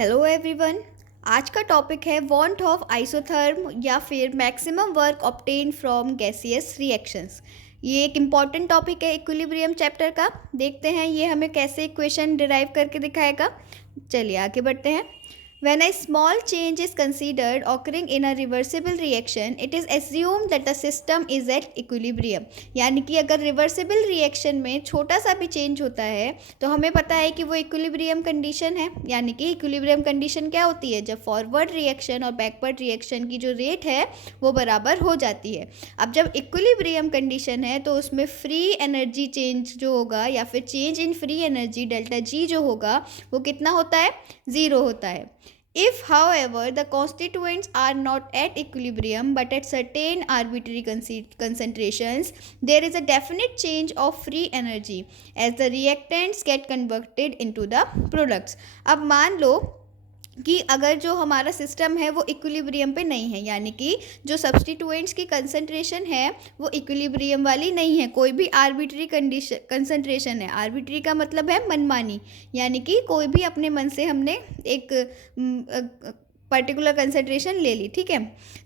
Hello everyone. आज का topic है वांट ऑफ आइसोथर्म या फिर maximum work obtain from gaseous reactions. ये एक इम्पॉर्टेंट टॉपिक है इक्विलिब्रियम चैप्टर का। देखते हैं ये हमें कैसे इक्वेशन डिराइव करके दिखाएगा। चलिए आगे बढ़ते हैं। When a small change is considered occurring in a reversible reaction, it is assumed that the system is at equilibrium। यानी कि अगर रिवर्सिबल रिएक्शन में छोटा सा भी चेंज होता है तो हमें पता है कि वो इक्विलिब्रियम कंडीशन है। यानी कि इक्विलिब्रियम कंडीशन क्या होती है? जब फॉरवर्ड रिएक्शन और बैकवर्ड रिएक्शन की जो रेट है वो बराबर हो जाती है। अब जब इक्विलिब्रियम कंडीशन है तो उसमें फ्री एनर्जी चेंज जो होगा या फिर change in free energy delta G जो होगा वो कितना होता है? 0 होता है। If, however, the constituents are not at equilibrium but at certain arbitrary concentrations, there is a definite change of free energy as the reactants get converted into the products। अब मान लो कि अगर जो हमारा सिस्टम है वो इक्विलिब्रियम पे नहीं है, यानी कि जो सब्स्टिट्यूएंट्स की कंसंट्रेशन है वो इक्विलिब्रियम वाली नहीं है, कोई भी आर्बिट्री कंसंट्रेशन है। आर्बिट्री का मतलब है मनमानी, यानी कि कोई भी अपने मन से हमने एक पर्टिकुलर कंसंट्रेशन ले ली, ठीक है।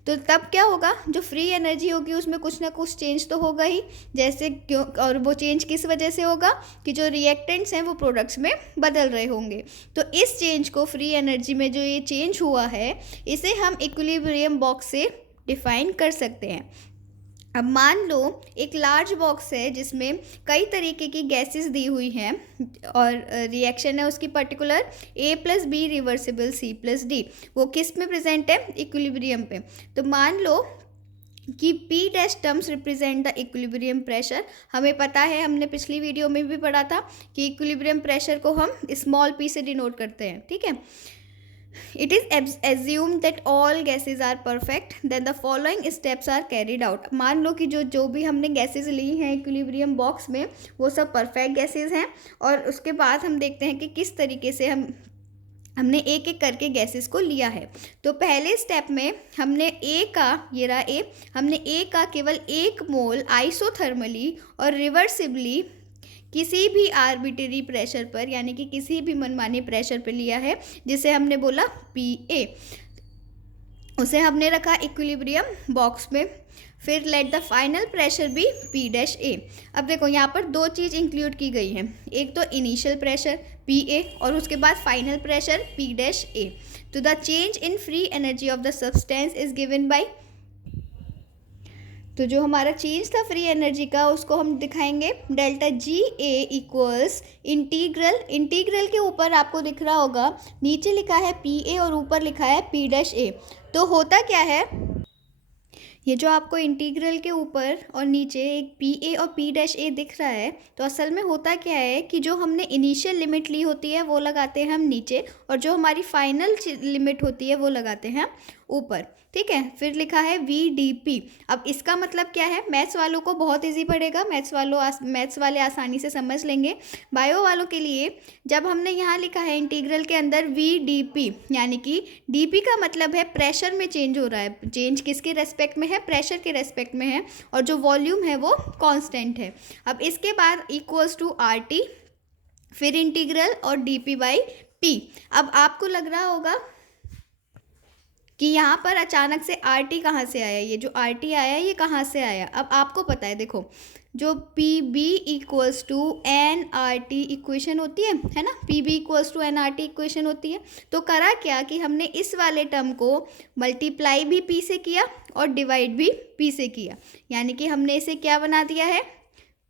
तो तब क्या होगा? जो फ्री एनर्जी होगी उसमें कुछ ना कुछ चेंज तो होगा ही। जैसे क्यों, और वो चेंज किस वजह से होगा? कि जो रिएक्टेंट्स हैं वो प्रोडक्ट्स में बदल रहे होंगे। तो इस चेंज को, फ्री एनर्जी में जो ये चेंज हुआ है, इसे हम इक्विलिब्रियम बॉक्स से डिफाइन कर सकते हैं। अब मान लो एक लार्ज बॉक्स है जिसमें कई तरीके की गैसेस दी हुई हैं और रिएक्शन है उसकी पर्टिकुलर A+B रिवर्सिबल C+D। वो किस में प्रेजेंट है? इक्विलिब्रियम पे। तो मान लो कि P dash terms represent the equilibrium pressure. हमें पता है, हमने पिछली वीडियो में भी पढ़ा था कि इक्विलिब्रियम प्रेशर को हम स्मॉल p से डिनोट करते हैं, ठीक है। It is assumed that all gases are perfect, then the following steps are carried out। मान लो कि जो भी हमने गैसेस ली हैं इक्विलिब्रियम बॉक्स में वो सब परफेक्ट गैसेस हैं, और उसके बाद हम देखते हैं कि किस तरीके से हमने एक एक करके गैसेस को लिया है। तो पहले स्टेप में हमने ए का, ये रहा ए, हमने ए का केवल 1 मोल आइसोथर्मली और रिवर्सिबली किसी भी आर्बिट्री प्रेशर पर, यानी कि किसी भी मनमानी प्रेशर पर लिया है, जिसे हमने बोला PA। उसे हमने रखा इक्विलिब्रियम बॉक्स में। फिर let the final pressure be P'(A। अब देखो यहाँ पर 2 चीज़ इंक्लूड की गई हैं, एक तो इनिशियल प्रेशर PA और उसके बाद फाइनल प्रेशर P'(A। तो the change in free energy of the substance is given by, तो जो हमारा चेंज था फ्री एनर्जी का उसको हम दिखाएंगे डेल्टा GA इक्वल्स इंटीग्रल के ऊपर आपको दिख रहा होगा नीचे लिखा है PA और ऊपर लिखा है P'(A। तो होता क्या है, ये जो आपको इंटीग्रल के ऊपर और नीचे एक PA और P'(A दिख रहा है, तो असल में होता क्या है कि जो हमने इनिशियल लिमिट ली होती है वो लगाते हैं हम नीचे, और जो हमारी फाइनल लिमिट होती है वो लगाते हैं ऊपर, ठीक है। फिर लिखा है VDP। अब इसका मतलब क्या है? मैथ्स वालों को बहुत इजी पड़ेगा, मैथ्स वाले आसानी से समझ लेंगे। बायो वालों के लिए जब हमने यहाँ लिखा है इंटीग्रल के अंदर VDP, यानी कि DP का मतलब है प्रेशर में चेंज हो रहा है। चेंज किसके रेस्पेक्ट में है? प्रेशर के रेस्पेक्ट में है, और जो वॉल्यूम है वो कांस्टेंट है। अब इसके बाद इक्वल्स टू RT, फिर इंटीग्रल और DP/P। अब आपको लग रहा होगा कि यहाँ पर अचानक से RT कहाँ से आया? ये जो RT आया ये कहाँ से आया? अब आपको पता है, देखो जो PB equals to nRT equation होती है ना, PB equals to nRT equation होती है। तो करा क्या कि हमने इस वाले टर्म को मल्टीप्लाई भी P से किया और डिवाइड भी P से किया, यानी कि हमने इसे क्या बना दिया है?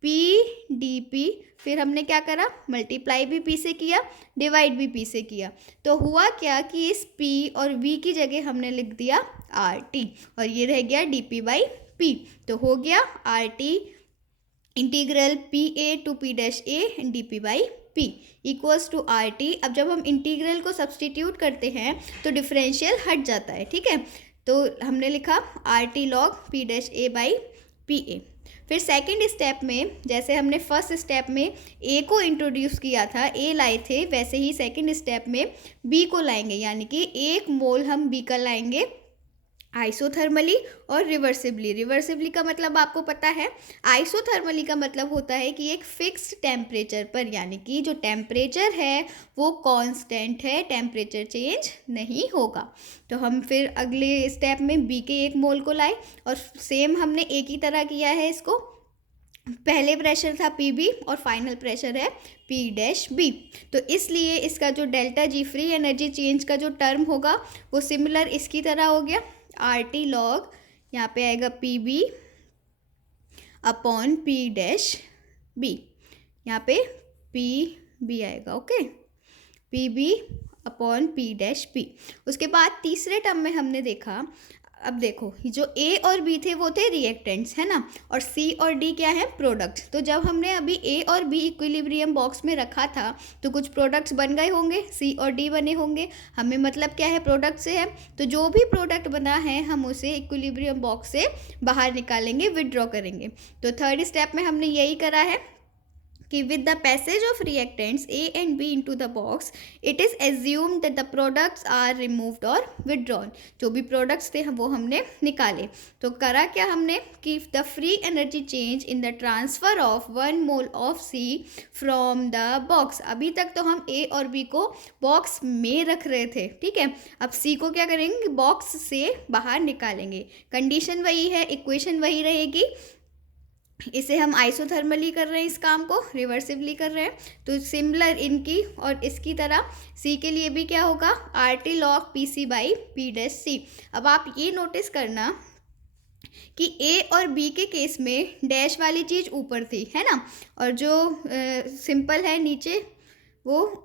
PDP। फिर हमने क्या करा? मल्टीप्लाई भी P से किया, डिवाइड भी P से किया। तो हुआ क्या कि इस P और V की जगह हमने लिख दिया RT, और ये रह गया DP/P। तो हो गया RT integral PA to P'(A DP/P equals to RT। अब जब हम इंटीग्रल को सब्सटीट्यूट करते हैं तो डिफरेंशियल हट जाता है, ठीक है। तो हमने लिखा RT log P'(A/PA। फिर सेकंड स्टेप में, जैसे हमने फर्स्ट स्टेप में A को इंट्रोड्यूस किया था, A लाए थे, वैसे ही सेकंड स्टेप में B को लाएंगे, यानी कि 1 मोल हम B का लाएंगे आइसोथर्मली और रिवर्सिबली। रिवर्सिबली का मतलब आपको पता है, आइसोथर्मली का मतलब होता है कि एक फिक्स्ड टेम्परेचर पर, यानी कि जो टेम्परेचर है वो कांस्टेंट है, टेम्परेचर चेंज नहीं होगा। तो हम फिर अगले स्टेप में बी के 1 मोल को लाए और सेम हमने एक ही तरह किया है इसको। पहले प्रेशर था पी और फाइनल प्रेशर है P-B। तो इसलिए इसका जो delta G free energy change का जो टर्म होगा वो सिमिलर इसकी तरह हो गया, RT लॉग, यहाँ पे आएगा PB अपॉन P-B, यहाँ पे PB आएगा, ओके, PB अपॉन P-B। उसके बाद तीसरे टर्म में हमने देखा, अब देखो जो A और B थे वो थे रिएक्टेंट्स, है ना, और C और D क्या है, प्रोडक्ट्स। तो जब हमने अभी A और B इक्विलिब्रियम बॉक्स में रखा था तो कुछ प्रोडक्ट्स बन गए होंगे, C और D बने होंगे, हमें मतलब क्या है, प्रोडक्ट से है। तो जो भी प्रोडक्ट बना है हम उसे इक्विलिब्रियम बॉक्स से बाहर निकालेंगे, विदड्रॉ करेंगे। तो थर्ड स्टेप में हमने यही करा है कि with the passage of reactants A and B into the box, it is assumed that the products are removed or withdrawn। जो भी products थे वो हमने निकाले। तो करा क्या हमने कि the free energy change in the transfer of 1 mole of C from the box। अभी तक तो हम A और B को बॉक्स में रख रहे थे, ठीक है। अब C को क्या करेंगे, बॉक्स से बाहर निकालेंगे। कंडीशन वही है, इक्वेशन वही रहेगी। इसे हम आइसोथर्मली कर रहे हैं, इस काम को रिवर्सिबली कर रहे हैं। तो सिमिलर इनकी और इसकी तरह सी के लिए भी क्या होगा, RT log PC by P-C। अब आप ये नोटिस करना कि A और B के केस में डैश वाली चीज़ ऊपर थी, है ना, और जो सिंपल है नीचे वो।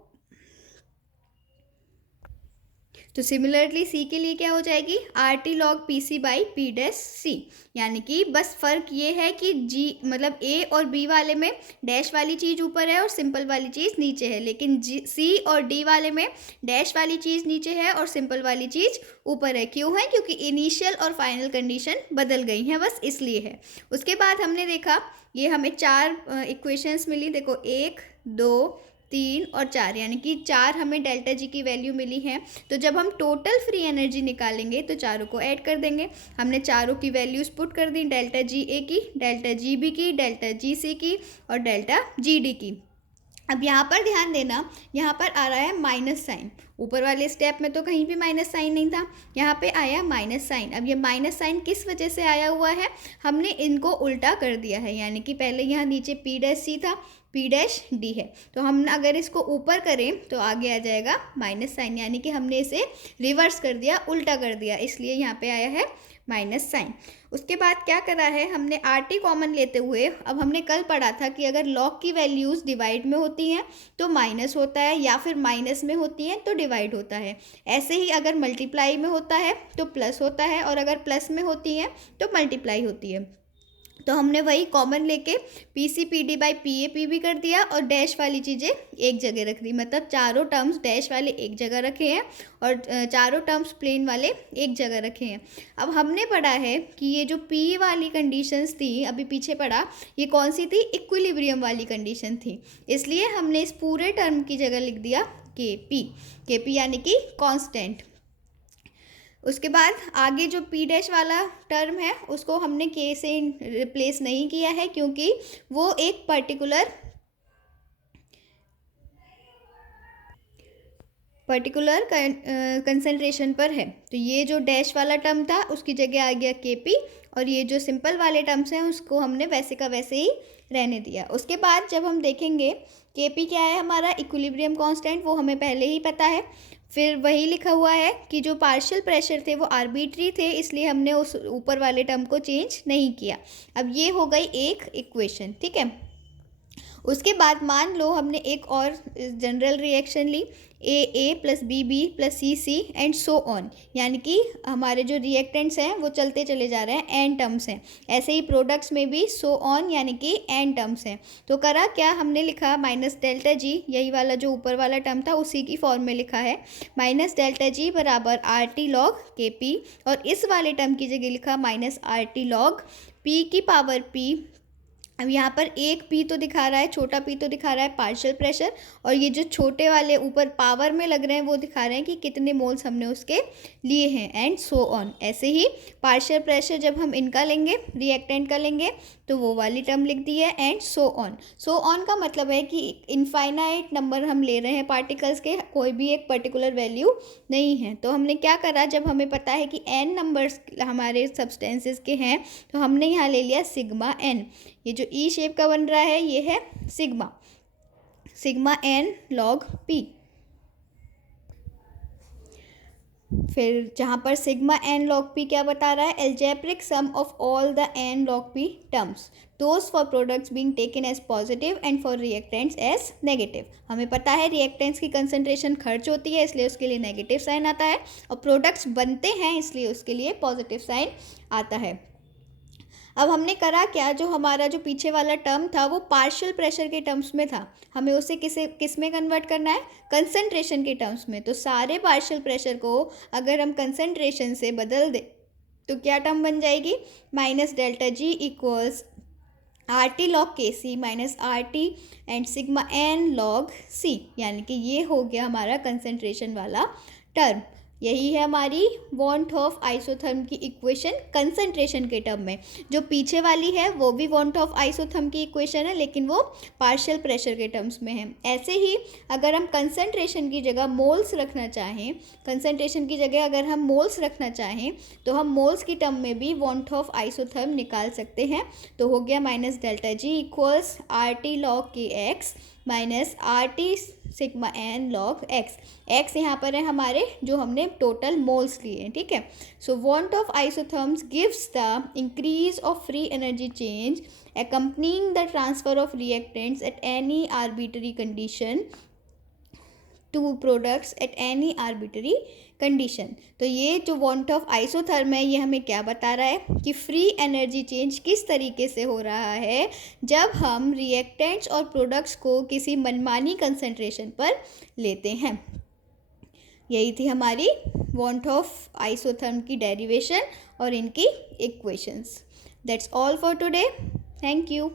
तो सिमिलरली सी के लिए क्या हो जाएगी, RT log PC by P-C। यानी कि बस फ़र्क ये है कि जी मतलब A और B वाले में डैश वाली चीज़ ऊपर है और सिंपल वाली चीज़ नीचे है, लेकिन C और D वाले में डैश वाली चीज़ नीचे है और सिंपल वाली चीज़ ऊपर है। क्यों है, क्योंकि इनिशियल और फाइनल कंडीशन बदल गई हैं, बस इसलिए है। उसके बाद हमने देखा ये हमें 4 इक्वेशंस मिली, देखो 1, 2, 3 और 4, यानी कि 4 हमें डेल्टा जी की वैल्यू मिली है। तो जब हम टोटल फ्री एनर्जी निकालेंगे तो चारों को ऐड कर देंगे। हमने चारों की वैल्यूज पुट कर दी, डेल्टा जी ए की, डेल्टा जी बी की, डेल्टा जी सी की और डेल्टा जी डी की। अब यहाँ पर ध्यान देना, यहाँ पर आ रहा है माइनस साइन। ऊपर वाले स्टेप में तो कहीं भी माइनस साइन नहीं था, यहाँ पे आया माइनस साइन। अब ये माइनस साइन किस वजह से आया हुआ है, हमने इनको उल्टा कर दिया है, यानी कि पहले यहाँ नीचे P-C था, P-D है। तो हम अगर इसको ऊपर करें तो आगे आ जाएगा माइनस साइन, यानी कि हमने इसे रिवर्स कर दिया, उल्टा कर दिया, इसलिए यहाँ पे आया है माइनस साइन। उसके बाद क्या करा है हमने, RT कॉमन लेते हुए, अब हमने कल पढ़ा था कि अगर लॉग की वैल्यूज़ डिवाइड में होती हैं तो माइनस होता है, या फिर माइनस में होती हैं तो डिवाइड होता है। ऐसे ही अगर मल्टीप्लाई में होता है तो प्लस होता है, और अगर प्लस में होती हैं तो मल्टीप्लाई होती है। तो हमने वही कॉमन लेके PC/PD बाई PA/PB कर दिया और डैश वाली चीज़ें एक जगह रख दी, मतलब चारों टर्म्स डैश वाले एक जगह रखे हैं और चारों टर्म्स प्लेन वाले एक जगह रखे हैं। अब हमने पढ़ा है कि ये जो P वाली कंडीशंस थी, अभी पीछे पढ़ा, ये कौन सी थी, इक्विलिब्रियम वाली कंडीशन थी, इसलिए हमने इस पूरे टर्म की जगह लिख दिया KP यानी कि कांस्टेंट। उसके बाद आगे जो P' वाला टर्म है उसको हमने K से रिप्लेस नहीं किया है, क्योंकि वो एक पर्टिकुलर कंसंट्रेशन पर है। तो ये जो डैश वाला टर्म था उसकी जगह आ गया KP, और ये जो सिंपल वाले टर्म्स हैं उसको हमने वैसे का वैसे ही रहने दिया। उसके बाद जब हम देखेंगे KP क्या है हमारा, इक्विलिब्रियम कांस्टेंट, वो हमें पहले ही पता है। फिर वही लिखा हुआ है कि जो पार्शियल प्रेशर थे वो आर्बिट्री थे, इसलिए हमने उस ऊपर वाले टर्म को चेंज नहीं किया। अब ये हो गई एक इक्वेशन, ठीक है। उसके बाद मान लो हमने एक और जनरल रिएक्शन ली, AA plus BB plus CC and so on, यानी कि हमारे जो रिएक्टेंट्स हैं वो चलते चले जा रहे हैं, एन टर्म्स हैं। ऐसे ही प्रोडक्ट्स में भी सो ऑन यानी कि एन टर्म्स हैं। तो करा क्या, हमने लिखा माइनस डेल्टा जी, यही वाला जो ऊपर वाला टर्म था उसी की फॉर्म में लिखा है, माइनस डेल्टा जी बराबर RT लॉग KP, और इस वाले टर्म की जगह लिखा माइनस RT लॉग P की पावर P अब यहाँ पर एक पी तो दिखा रहा है, छोटा पी तो दिखा रहा है पार्शियल प्रेशर, और ये जो छोटे वाले ऊपर पावर में लग रहे हैं वो दिखा रहे हैं कि कितने मोल्स हमने उसके लिए हैं, एंड सो ऑन। ऐसे ही पार्शियल प्रेशर जब हम इनका लेंगे, रिएक्टेंट का लेंगे, तो वो वाली टर्म लिख दी है, and so on. So on का मतलब है कि इनफाइनाइट नंबर हम ले रहे हैं पार्टिकल्स के, कोई भी एक पर्टिकुलर वैल्यू नहीं है। तो हमने क्या करा, जब हमें पता है कि n नंबर्स हमारे सब्सटेंसेस के हैं, तो हमने यहाँ ले लिया सिग्मा n। ये जो ई शेप का बन रहा है ये है sigma, sigma n log p। फिर जहाँ पर सिग्मा n log p क्या बता रहा है, algebraic sum of all the n log p terms, those for products being taken as positive and for reactants as negative. हमें पता है रिएक्टेंट्स की कंसंट्रेशन खर्च होती है, इसलिए उसके लिए नेगेटिव साइन आता है, और प्रोडक्ट्स बनते हैं इसलिए उसके लिए पॉजिटिव साइन आता है। अब हमने करा क्या, जो हमारा जो पीछे वाला टर्म था वो पार्शियल प्रेशर के टर्म्स में था, हमें उसे किस में कन्वर्ट करना है, कंसंट्रेशन के टर्म्स में। तो सारे पार्शियल प्रेशर को अगर हम कंसंट्रेशन से बदल दें तो क्या टर्म बन जाएगी, minus delta G equals R T log K C minus R T and sigma N log C, यानी कि ये हो गया हमारा कंसंट्रेशन वाला टर्म। यही है हमारी वॉन्ट ऑफ आइसोथर्म की इक्वेशन कंसंट्रेशन के टर्म में। जो पीछे वाली है वो भी वॉन्ट ऑफ आइसोथर्म की इक्वेशन है, लेकिन वो पार्शियल प्रेशर के टर्म्स में है। ऐसे ही अगर हम कंसंट्रेशन की जगह मोल्स रखना चाहें, कंसंट्रेशन की जगह अगर हम मोल्स रखना चाहें, तो हम मोल्स की टर्म में भी वॉन्ट ऑफ आइसोथर्म निकाल सकते हैं। तो हो गया minus delta G equals R T log K X minus R T sigma N log X. X यहाँ पर है हमारे जो हमने टोटल मोल्स लिए हैं, ठीक है। So want of isotherms gives the increase of free energy change accompanying the transfer of reactants at any arbitrary condition to products at any arbitrary condition। तो ये जो वॉन्ट ऑफ आइसोथर्म है ये हमें क्या बता रहा है कि फ्री एनर्जी चेंज किस तरीके से हो रहा है जब हम रिएक्टेंट्स और प्रोडक्ट्स को किसी मनमानी कंसंट्रेशन पर लेते हैं। यही थी हमारी वॉन्ट ऑफ आइसोथर्म की डेरिवेशन और इनकी equations. That's all for today. Thank you.